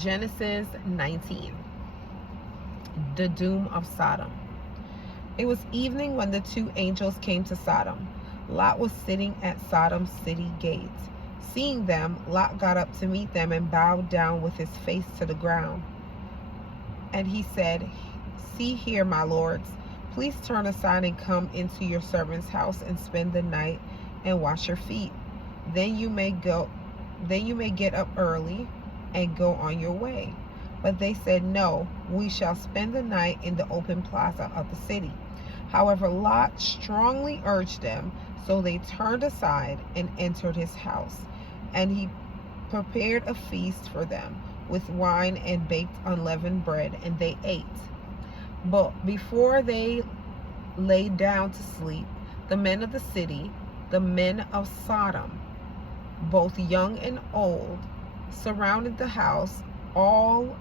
Genesis 19. The doom of Sodom. It was evening when the two angels came to Sodom. Lot was sitting at Sodom's city gate. Seeing them, Lot got up to meet them and bowed down with his face to the ground. And he said, "See here, my lords, please turn aside and come into your servant's house and spend the night and wash your feet. Then you may get up early and go on your way." But they said, "No, we shall spend the night in the open plaza of the city." However, Lot strongly urged them, so they turned aside and entered his house. And he prepared a feast for them with wine and baked unleavened bread, and they ate. But before they lay down to sleep, the men of the city, the men of Sodom, both young and old, surrounded the house, all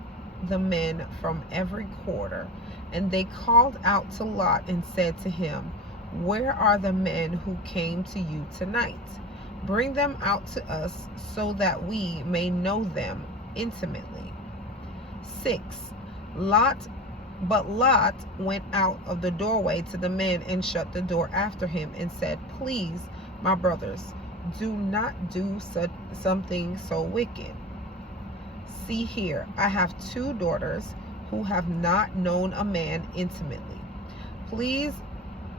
the men from every quarter. And they called out to Lot and said to him, "Where are the men who came to you tonight? Bring them out to us so that we may know them intimately." 6. But Lot went out of the doorway to the men and shut the door after him and said, "Please, my brothers, do not do something so wicked. See here, I have 2 daughters who have not known a man intimately. Please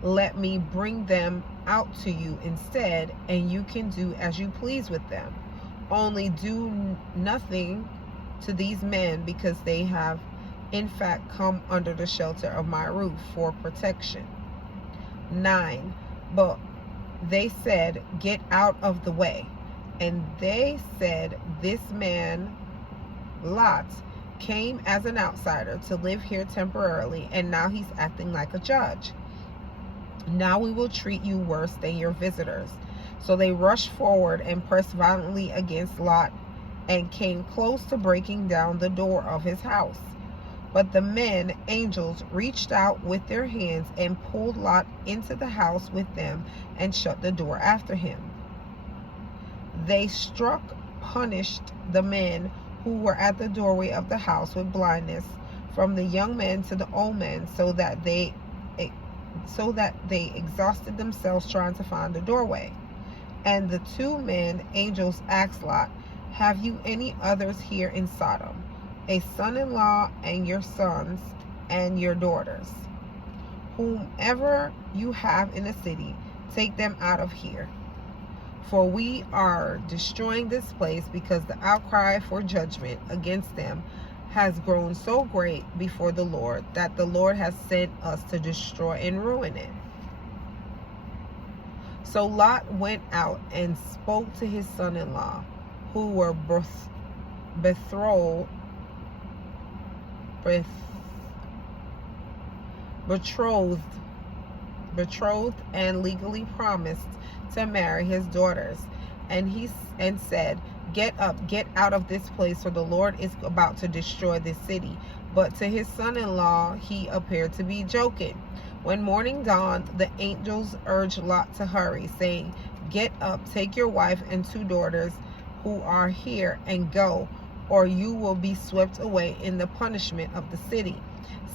let me bring them out to you instead, and you can do as you please with them. Only do nothing to these men, because they have in fact come under the shelter of my roof for protection." 9. But they said, "Get out of the way." And they said, "This man, Lot, came as an outsider to live here temporarily, and now he's acting like a judge. Now we will treat you worse than your visitors." So they rushed forward and pressed violently against Lot and came close to breaking down the door of his house. But the men, angels, reached out with their hands and pulled Lot into the house with them and shut the door after him. They punished the men who were at the doorway of the house with blindness, from the young men to the old men, so that they exhausted themselves trying to find the doorway. And the 2 men, angels, asked Lot, "Have you any others here in Sodom, a son-in-law and your sons and your daughters? Whomever you have in the city, take them out of here. For we are destroying this place, because the outcry for judgment against them has grown so great before the Lord, that the Lord has sent us to destroy and ruin it." So Lot went out and spoke to his son-in-law, who were betrothed and legally promised to marry his daughters. And said, "Get up, get out of this place, for the Lord is about to destroy this city." But to his son-in-law he appeared to be joking. When morning dawned, the angels urged Lot to hurry, saying, "Get up, take your wife and 2 daughters who are here, and go, or you will be swept away in the punishment of the city."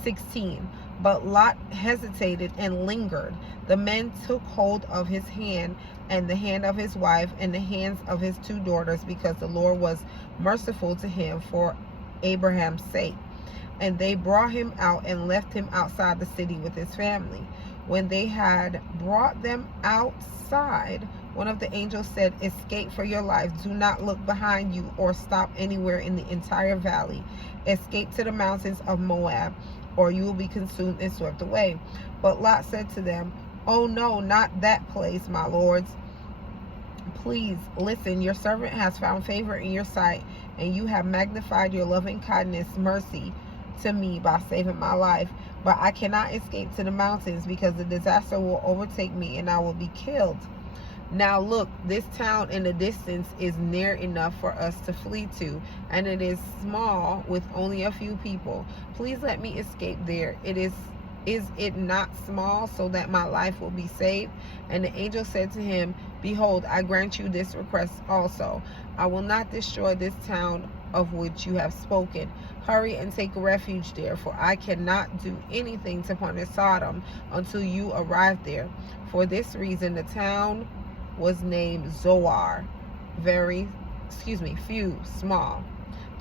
16. But Lot hesitated and lingered. The men took hold of his hand and the hand of his wife and the hands of his 2 daughters, because the Lord was merciful to him for Abraham's sake. And they brought him out and left him outside the city with his family. When they had brought them outside, one of the angels said, "Escape for your life. Do not look behind you or stop anywhere in the entire valley. Escape to the mountains of Moab, or you will be consumed and swept away." But Lot said to them, "Oh no, not that place, my lords. Please listen, your servant has found favor in your sight, and you have magnified your loving kindness, mercy to me by saving my life. But I cannot escape to the mountains, because the disaster will overtake me and I will be killed. Now look, this town in the distance is near enough for us to flee to, and it is small with only a few people. Please let me escape there. Is it not small, so that my life will be saved?" And the angel said to him, "Behold, I grant you this request also. I will not destroy this town of which you have spoken. Hurry and take refuge there, for I cannot do anything to punish Sodom until you arrive there. For this reason, the town was named Zoar, few, small.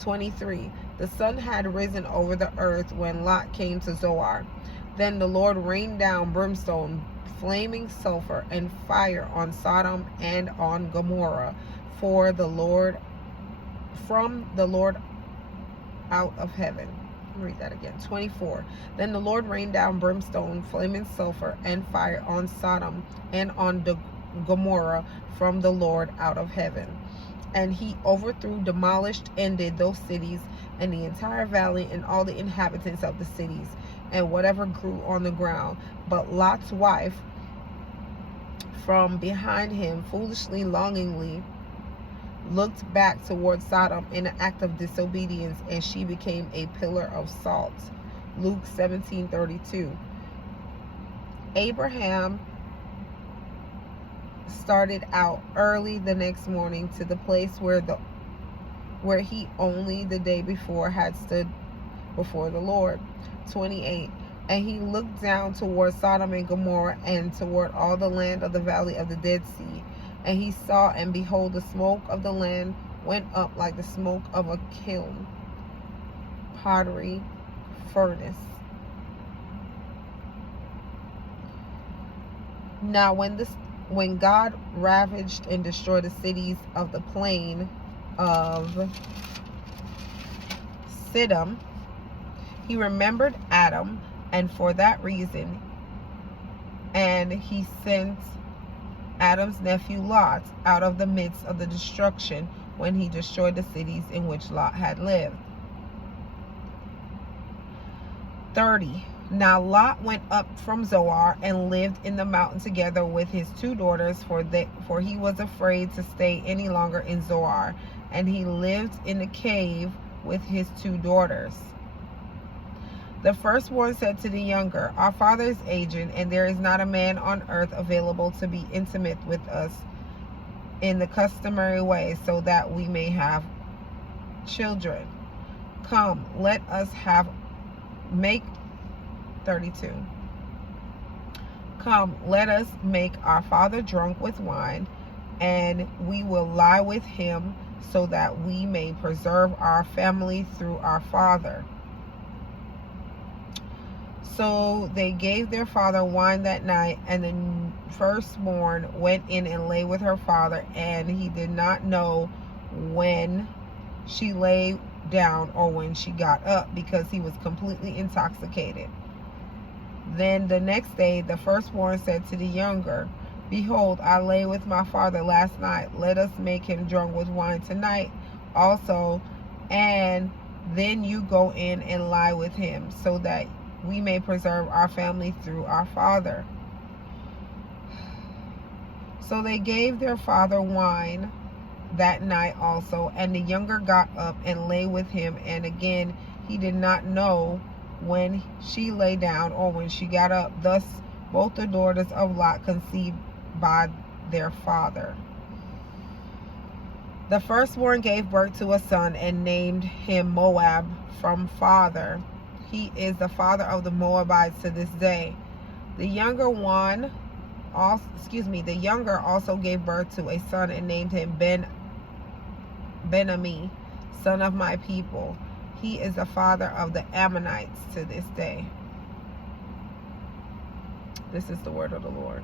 23. The sun had risen over the earth when Lot came to Zoar. Then the Lord rained down brimstone, flaming sulfur, and fire on Sodom and on Gomorrah, from the Lord out of heaven. Read that again. 24. Then the Lord rained down brimstone, flaming sulfur, and fire on Sodom and on Gomorrah from the Lord out of heaven. And he overthrew, demolished, ended those cities and the entire valley and all the inhabitants of the cities and whatever grew on the ground. But Lot's wife from behind him foolishly, longingly looked back towards Sodom in an act of disobedience, and she became a pillar of salt. Luke 17:32. Abraham started out early the next morning to the place where he only the day before had stood before the Lord. 28. And he looked down toward Sodom and Gomorrah and toward all the land of the valley of the Dead Sea. And he saw, and behold, the smoke of the land went up like the smoke of a kiln, pottery furnace. Now when God ravaged and destroyed the cities of the plain of Siddim, he remembered Adam, and for that reason, and he sent Adam's nephew Lot out of the midst of the destruction when he destroyed the cities in which Lot had lived. 30. Now Lot went up from Zoar and lived in the mountain together with his 2 daughters, for he was afraid to stay any longer in Zoar, and he lived in a cave with his 2 daughters. The firstborn said to the younger, Our father is aged, and there is not a man on earth available to be intimate with us in the customary way, so that we may have children. Come, let us make 32. Come, let us make our father drunk with wine, and we will lie with him, so that we may preserve our family through our father. So they gave their father wine that night, and the firstborn went in and lay with her father, and he did not know when she lay down or when she got up, because he was completely intoxicated. Then the next day the firstborn said to the younger, Behold, I lay with my father last night. Let us make him drunk with wine tonight also, and then you go in and lie with him, so that we may preserve our family through our father. So they gave their father wine that night also, and the younger got up and lay with him, and again he did not know when she lay down or when she got up. Thus both the daughters of Lot conceived by their father. The firstborn gave birth to a son and named him Moab from father. He is the father of the Moabites to this day. The younger also gave birth to a son and named him Ben-Ammi, son of my people. He is the father of the Ammonites to this day. This is the word of the Lord.